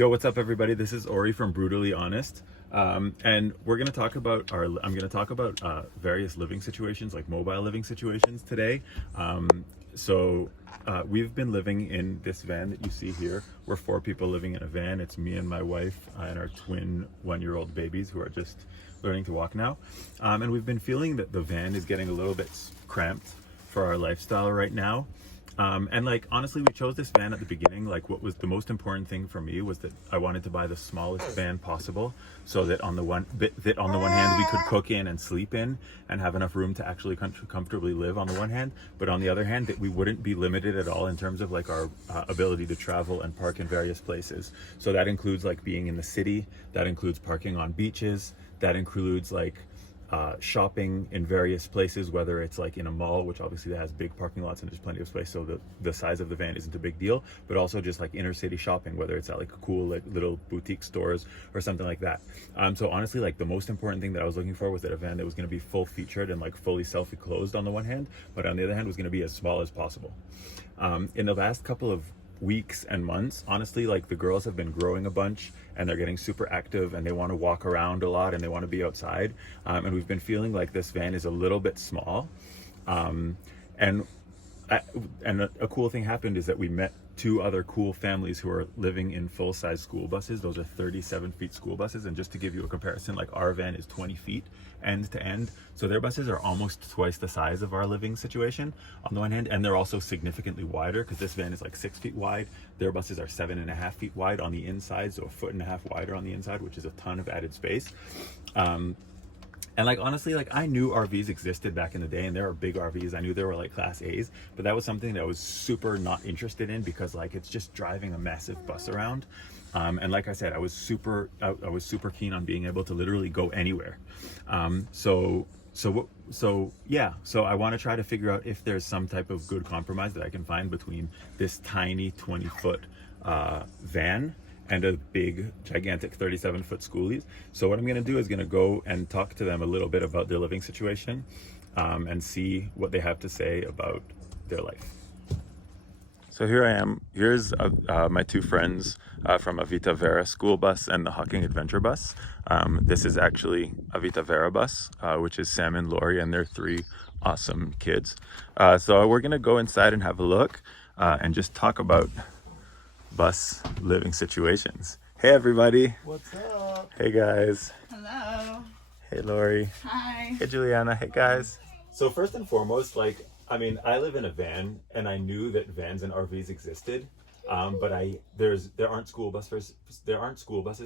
Yo, what's up, everybody? This is Ori from Brutally Honest, and we're gonna talk about I'm gonna talk about various living situations, like mobile living situations today. We've been living in this van that you see here. We're 4 people living in a van. It's me and my wife and our twin 1-year-old babies who are just learning to walk now. And we've been feeling that the van is getting a little bit cramped for our lifestyle right now. And like, honestly, we chose this van at the beginning. Like, what was the most important thing for me was that I wanted to buy the smallest van possible, so that on the one hand we could cook in and sleep in and have enough room to actually comfortably live on the one hand, but on the other hand that we wouldn't be limited at all in terms of like our ability to travel and park in various places. So that includes like being in the city, that includes parking on beaches, that includes like shopping in various places, whether it's like in a mall, which obviously has big parking lots and there's plenty of space, so the size of the van isn't a big deal, but also just like inner city shopping, whether it's at like cool like little boutique stores or something like that. So honestly, like the most important thing that I was looking for was that a van that was going to be full featured and like fully self-enclosed on the one hand, but on the other hand was going to be as small as possible. In the last couple of weeks and months, honestly, like the girls have been growing a bunch and they're getting super active and they want to walk around a lot and they want to be outside, and we've been feeling like this van is a little bit small. And a cool thing happened is that we met 2 other cool families who are living in full-size school buses. Those are 37 feet school buses, and just to give you a comparison, like our van is 20 feet end to end, so their buses are almost twice the size of our living situation on the one hand, and they're also significantly wider because this van is like 6 feet wide. Their buses are 7.5 feet wide on the inside, so 1.5 foot wider on the inside, which is a ton of added space. And like, honestly, like I knew RVs existed back in the day and there were big RVs. I knew there were like class A's, but that was something that I was super not interested in because like it's just driving a massive bus around. And like I said, I was super keen on being able to literally go anywhere. So I want to try to figure out if there's some type of good compromise that I can find between this tiny 20-foot van and a big gigantic 37-foot skoolies. So what I'm going to do is going to go and talk to them a little bit about their living situation, and see what they have to say about their life. So here I am. Here's my 2 friends from a Vita Vera school bus and the Hawking Adventure bus. This is actually a Vita Vera bus, which is Sam and Lori and their 3 awesome kids. So we're going to go inside and have a look and just talk about bus living situations. Hey everybody. What's up? Hey guys. Hello. Hey Lori. Hi. Hey Juliana. Hey guys. So first and foremost, like, I mean, I live in a van and I knew that vans and RVs existed, but there aren't school buses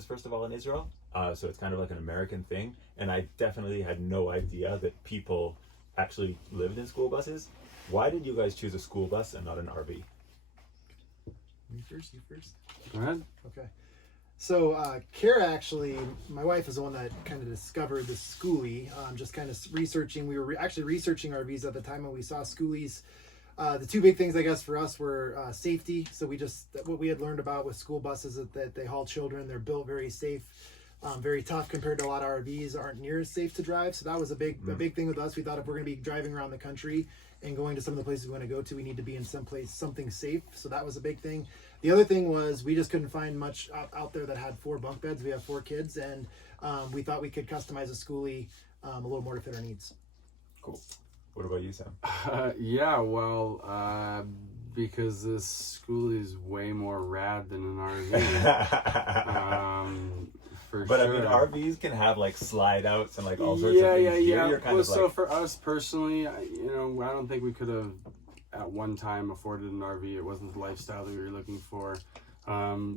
first of all in Israel, so it's kind of like an American thing, and I definitely had no idea that people actually lived in school buses. Why did you guys choose a school bus and not an RV? You first. Go ahead. Okay. So Kara, actually, my wife, is the one that kind of discovered the Skoolie. Just kind of researching. We were actually researching RVs at the time when we saw Skoolies. The 2 big things, I guess, for us were safety. So what we had learned about with school buses is that they haul children. They're built very safe, very tough compared to a lot of RVs. Aren't near as safe to drive. So that was a big thing with us. We thought if we're going to be driving around the country and going to some of the places we want to go to, we need to be in something safe. So that was a big thing. The other thing was we just couldn't find much out there that had 4 bunk beds. We have 4 kids, and we thought we could customize a Skoolie a little more to fit our needs. Cool. What about you, Sam? Yeah, well, because this Skoolie is way more rad than an RV. But sure. I mean, RVs can have like slide outs and like all sorts of things. Well, so for us personally, I don't think we could have at one time afforded an RV. It wasn't the lifestyle that we were looking for.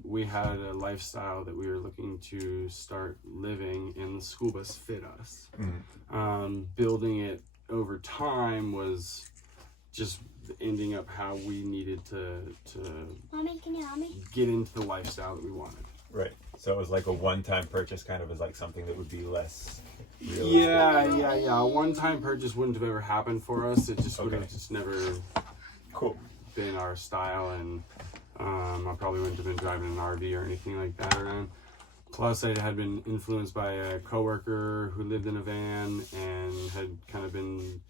We had a lifestyle that we were looking to start living, and the school bus fit us. Building it over time was just ending up how we needed to Mommy, can you help me? get into the lifestyle that we wanted. Right. So it was like a one-time purchase, kind of as like something that would be less realistic. Yeah. A one-time purchase wouldn't have ever happened for us. It just would have just never been our style, and I probably wouldn't have been driving an RV or anything like that around. Plus, I had been influenced by a coworker who lived in a van and had kind of been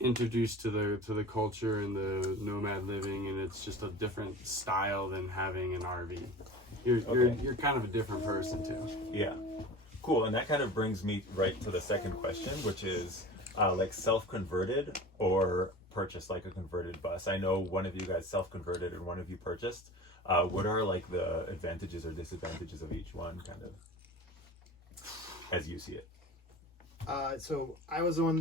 introduced to the culture and the nomad living, and it's just a different style than having an RV. You're kind of a different person too. Yeah. Cool. And that kind of brings me right to the second question, which is like self-converted or purchased like a converted bus. I know one of you guys self-converted and one of you purchased. What are like the advantages or disadvantages of each one, kind of, as you see it? So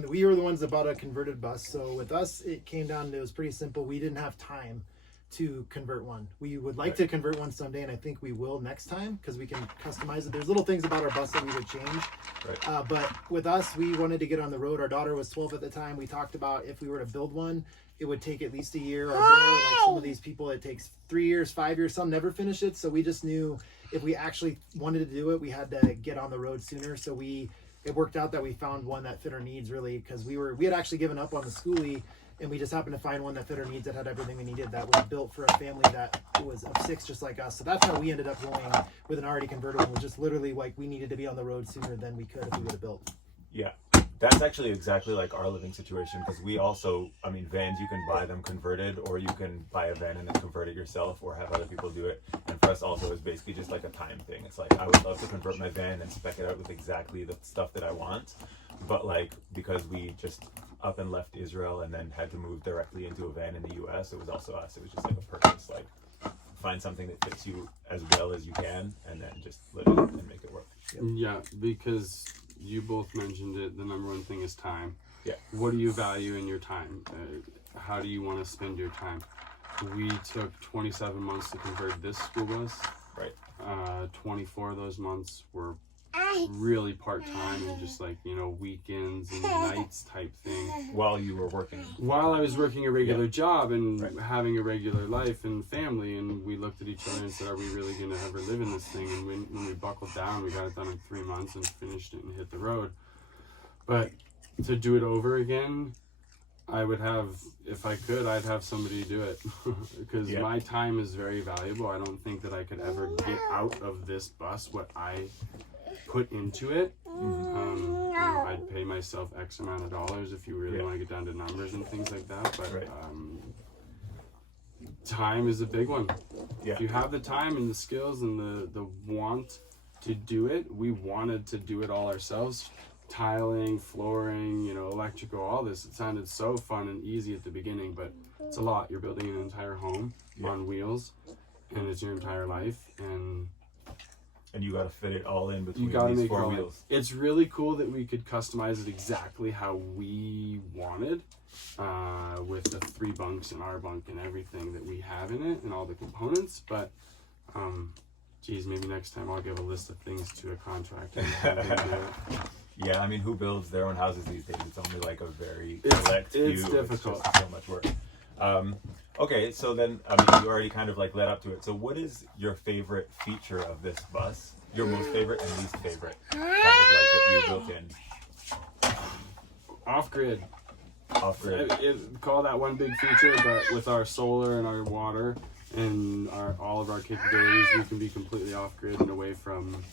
we were the ones that bought a converted bus. So with us, it came down to, it was pretty simple. We didn't have time to convert one. We would like to convert one someday, and I think we will next time because we can customize it. There's little things about our bus that we would change. Right. But with us, we wanted to get on the road. Our daughter was 12 at the time. We talked about if we were to build one, it would take at least a year or more. Like some of these people, it takes 3 years, 5 years. Some never finish it. So we just knew if we actually wanted to do it, we had to get on the road sooner. So it worked out that we found one that fit our needs really, because we had actually given up on the Skoolie, and we just happened to find one that fit our needs, that had everything we needed, that was built for a family that was of 6 just like us. So that's how we ended up going with an already converted one. It was just literally like we needed to be on the road sooner than we could if we would have built. Yeah. That's actually exactly like our living situation, because we also, I mean, vans, you can buy them converted, or you can buy a van and then convert it yourself, or have other people do it. And for us also, it's basically just like a time thing. It's like, I would love to convert my van and spec it out with exactly the stuff that I want. But like, because we just up and left Israel and then had to move directly into a van in the US, it was also us. It was just like a purpose, like find something that fits you as well as you can, and then just live it and make it work. Yep. Yeah, because you both mentioned it. The number one thing is time. Yeah. What do you value in your time? How do you want to spend your time? We took 27 months to convert this school bus. Right. 24 of those months were really part-time and just like, weekends and nights type thing. While you were working. While I was working a regular job and having a regular life and family, and we looked at each other and said, are we really going to ever live in this thing? And when we buckled down, we got it done in 3 months and finished it and hit the road. But to do it over again, I would have, if I could, I'd have somebody do it. Because my time is very valuable. I don't think that I could ever get out of this bus what I put into it. I'd pay myself X amount of dollars if you really want to get down to numbers and things like that. But time is a big one. Yeah. If you have the time and the skills and the want to do it, we wanted to do it all ourselves. Tiling, flooring, electrical, all this. It sounded so fun and easy at the beginning, but it's a lot. You're building an entire home on wheels, and it's your entire life, and you got to fit it all in between these 4 wheels. It's really cool that we could customize it exactly how we wanted, with the 3 bunks and our bunk and everything that we have in it and all the components. But maybe next time I'll give a list of things to a contractor. Yeah, I mean, who builds their own houses these days? It's only like a very select few. It's difficult. It's just so much work. Okay, so then, I mean, you already kind of like led up to it. So what is your favorite feature of this bus? Your most favorite and least favorite, kind of like that you built in? Off-grid. Off-grid. Call that one big feature, but with our solar and our water and all of our capabilities, we can be completely off-grid and away from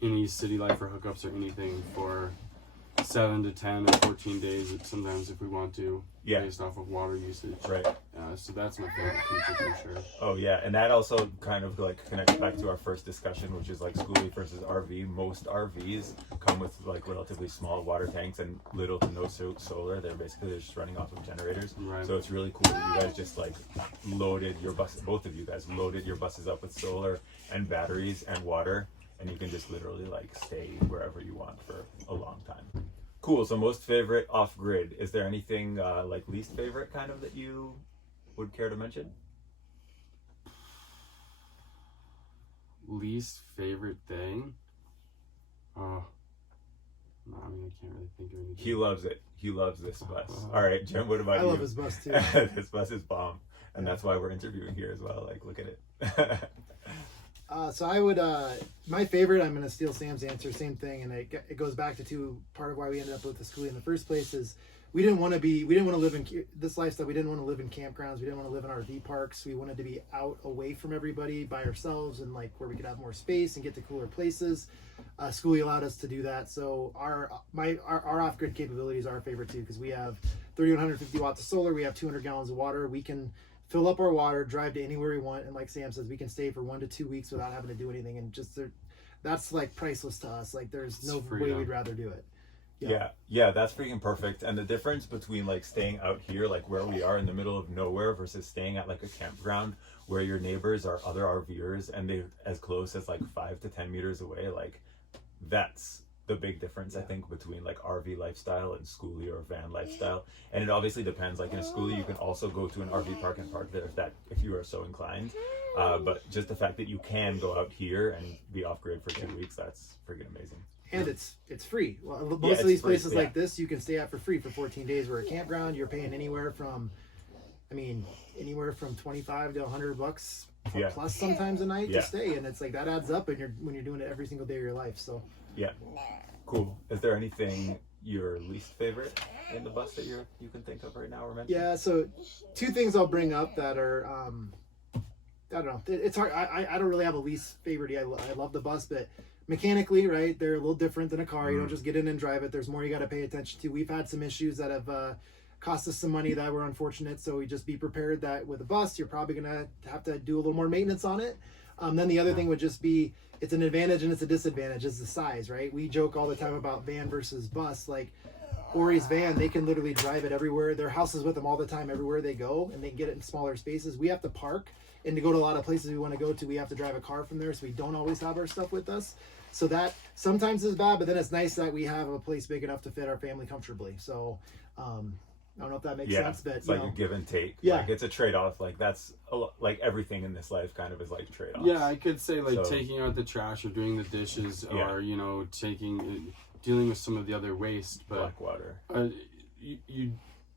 any city life or hookups or anything for 7 to 10 or 14 days, sometimes if we want to, based off of water usage. Right. So that's my favorite feature for sure. Oh yeah, and that also kind of like connects back to our first discussion, which is like Skoolie versus RV. Most RVs come with like relatively small water tanks and little to no solar. They're basically just running off of generators. Right. So it's really cool that you guys just like loaded your bus, both of you guys loaded your buses up with solar and batteries and water, and you can just literally like stay wherever you want for a long time. Cool. So most favorite off-grid. Is there anything like least favorite kind of that you would care to mention? Least favorite thing? Oh, no, I mean, I can't really think of anything. He loves it. He loves this bus. All right, Jim, what about you? I love his bus too. This bus is bomb. And that's why we're interviewing here as well. Like, look at it. So I would, my favorite, I'm going to steal Sam's answer, same thing. And it goes back to part of why we ended up with the Skoolie in the first place is we didn't want to live in this lifestyle. We didn't want to live in campgrounds. We didn't want to live in RV parks. We wanted to be out away from everybody by ourselves and like where we could have more space and get to cooler places. Skoolie allowed us to do that. So our off-grid capabilities are our favorite too, because we have 3,150 watts of solar. We have 200 gallons of water. We can fill up our water, drive to anywhere we want, and like Sam says, we can stay for 1 to 2 weeks without having to do anything. And just that's like priceless to us. Like there's no way we'd rather do it. Yeah, that's freaking perfect. And the difference between like staying out here, like where we are in the middle of nowhere, versus staying at like a campground where your neighbors are other RVers and they're as close as like 5 to 10 meters away, like that's the big difference, I think, between like RV lifestyle and schoolie or van lifestyle. And it obviously depends. Like in a schoolie, you can also go to an RV park and park there if you are so inclined. But just the fact that you can go out here and be off grid for 2 weeks, that's freaking amazing. And it's free. Well, most of these places like this, you can stay at for free for 14 days. Where a campground, you're paying anywhere from 25 to $100 plus sometimes a night to stay, and it's like that adds up. And when you're doing it every single day of your life. So cool. Is there anything your least favorite in the bus that you can think of right now or mention? Yeah. So 2 things I'll bring up that are I don't know. It's hard. I don't really have a least favorite. I love the bus, but mechanically, right, they're a little different than a car. You don't just get in and drive it. There's more you got to pay attention to. We've had some issues that have cost us some money that were unfortunate. So we just be prepared that with a bus, you're probably going to have to do a little more maintenance on it. Then the other thing would just be, it's an advantage and it's a disadvantage, is the size, right? We joke all the time about van versus bus. Like Ori's van, they can literally drive it everywhere. Their house is with them all the time, everywhere they go, and they can get it in smaller spaces. We have to park, and to go to a lot of places we want to go to, we have to drive a car from there, so we don't always have our stuff with us. So that sometimes is bad, but then it's nice that we have a place big enough to fit our family comfortably. So I don't know if that makes sense, but it's like a give and take. Yeah, like it's a trade-off. Like that's like everything in this life kind of is like trade-offs. Yeah, I could say like taking out the trash or doing the dishes or dealing with some of the other waste. But black water.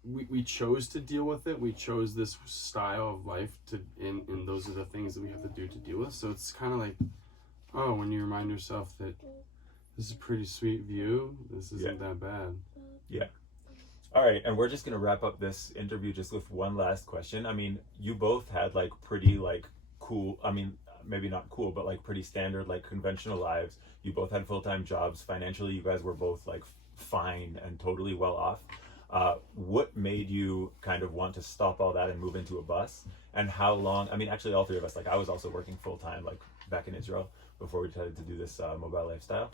We chose to deal with it. We chose this style of life and those are the things that we have to do to deal with. So it's kind of like, when you remind yourself that this is a pretty sweet view, this isn't that bad. Yeah. All right, and we're just gonna wrap up this interview just with one last question. I mean, you both had like pretty like cool, I mean, maybe not cool, but like pretty standard, like conventional lives. You both had full-time jobs. Financially, you guys were both like fine and totally well off. What made you kind of want to stop all that and move into a bus? And how long, I mean, actually all 3 of us, like I was also working full-time, like back in Israel before we decided to do this mobile lifestyle.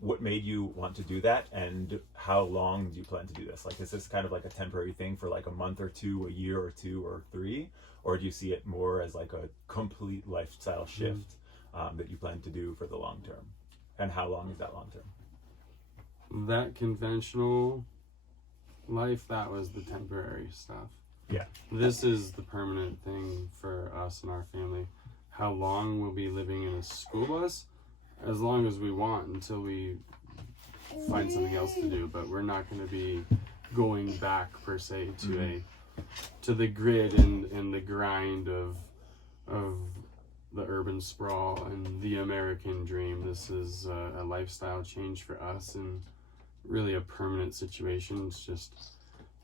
What made you want to do that, and how long do you plan to do this? Like, is this kind of like a temporary thing for like a month or 2, a year or 2 or 3, or do you see it more as like a complete lifestyle shift that you plan to do for the long term? And how long is that long term? That conventional life, that was the temporary stuff. Yeah. This is the permanent thing for us and our family. How long we'll be living in a school bus? As long as we want, until we find something else to do. But we're not going to be going back per se to the grid and the grind of the urban sprawl and the American dream. This is a lifestyle change for us and really a permanent situation. It's just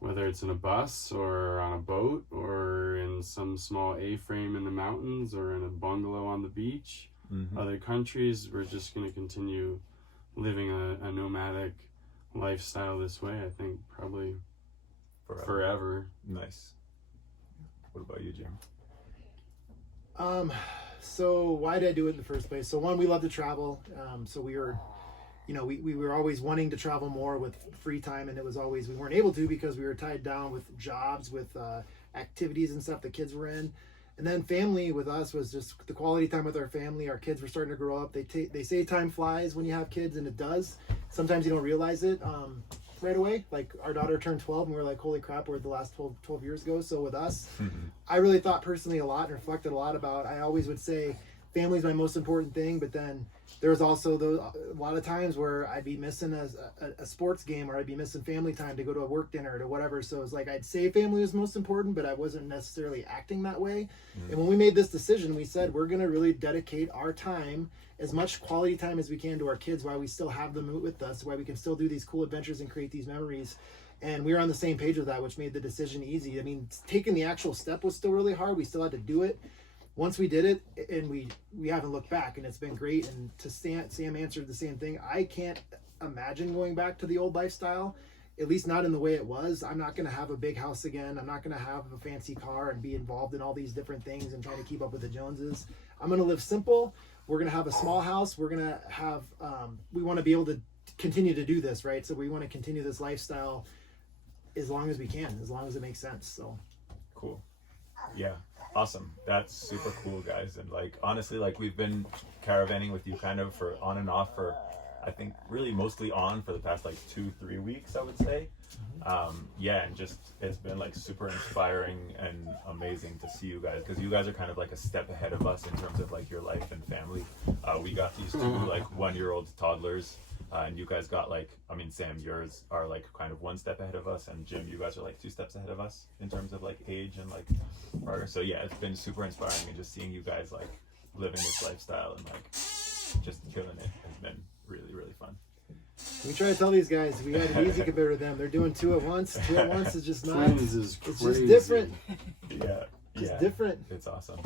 whether it's in a bus or on a boat or in some small A-frame in the mountains or in a bungalow on the beach. Other countries, we're just going to continue living a nomadic lifestyle this way, I think, probably forever. Nice. What about you, Jim? So why did I do it in the first place? So one, we love to travel. So we were, we were always wanting to travel more with free time, and it was always, we weren't able to because we were tied down with jobs, with activities and stuff the kids were in. And then family with us was just the quality time with our family. Our kids were starting to grow up. They say time flies when you have kids, and it does. Sometimes you don't realize it right away. Like our daughter turned 12 and we were like, holy crap, we're the last 12 years ago. So with us, I really thought personally a lot and reflected a lot about, I always would say family's my most important thing, but then there was also a lot of times where I'd be missing a sports game, or I'd be missing family time to go to a work dinner or whatever. So it's like I'd say family was most important, but I wasn't necessarily acting that way. And when we made this decision, we said we're going to really dedicate our time, as much quality time as we can, to our kids while we still have them with us, while we can still do these cool adventures and create these memories. And we were on the same page with that, which made the decision easy. I mean, taking the actual step was still really hard. We still had to do it. Once we did it, and we haven't looked back, and it's been great. And to Sam answered the same thing. I can't imagine going back to the old lifestyle, at least not in the way it was. I'm not going to have a big house again. I'm not going to have a fancy car and be involved in all these different things and trying to keep up with the Joneses. I'm going to live simple. We're going to have a small house. We're going to have, we want to be able to continue to do this, right? So we want to continue this lifestyle as long as we can, as long as it makes sense. So Cool. Yeah. Awesome. That's super cool, guys. And like, honestly, like we've been caravanning with you kind of for on and off for, I think really mostly on for the past like 2-3 weeks, I would say. Yeah, and just it's been like super inspiring and amazing to see you guys, because you guys are kind of like a step ahead of us in terms of like your life and family. We got these two like 1-year-old toddlers, and you guys got like, I mean, Sam, yours are like kind of 1 step ahead of us, and Jim, you guys are like 2 steps ahead of us in terms of like age and like progress. So yeah, it's been super inspiring, and just seeing you guys like living this lifestyle and like just killing it has been really, really fun. we try to tell these guys we had it easy compared to them. They're doing 2 at once. 2 at once is just not. Twins is It's crazy. just different. Yeah. Just Yeah. different. It's awesome.